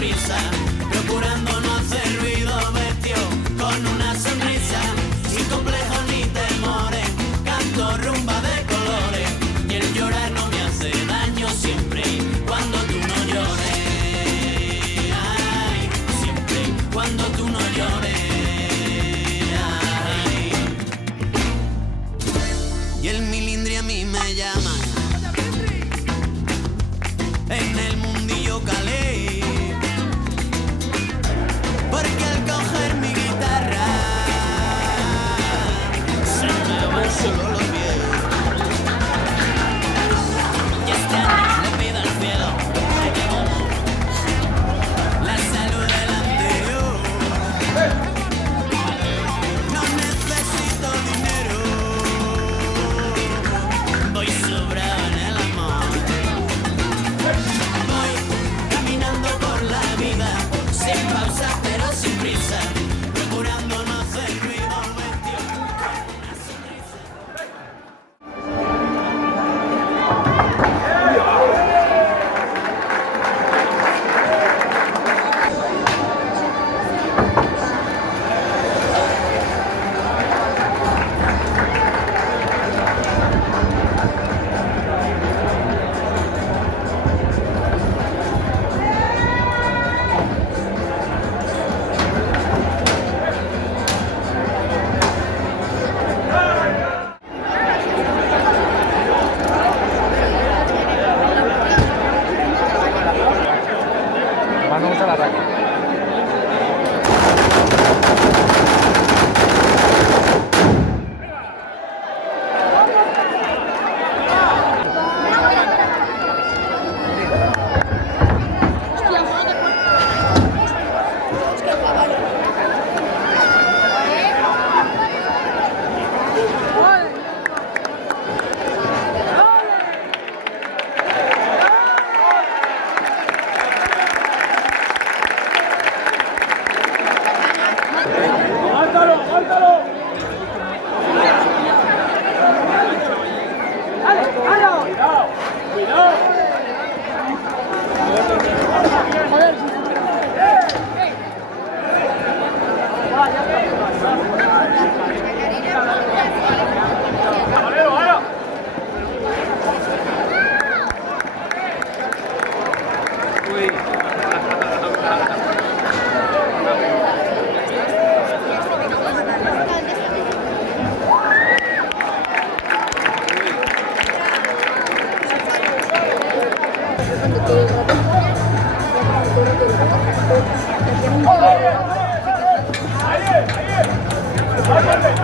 prisa, procurando no hacer ruido, vestido con una sonrisa, sin complejos ni temores, canto rumba de colores, y el llorar no me hace daño siempre y cuando tú no llores, ay, siempre y cuando tú no llores, ay. Y el milindri a mí me llama, en el mundillo calé, porque al coger mi guitarra se me van solo los pies. Y este año le pido al cielo la salud del anterior. No necesito dinero, voy sobrado en el amor. Voy caminando por la vida, sin pausa pero sin prisa, procurando no hacer ruido, vestido con una sonrisa. Vamos a la raca. Ahí, ahí.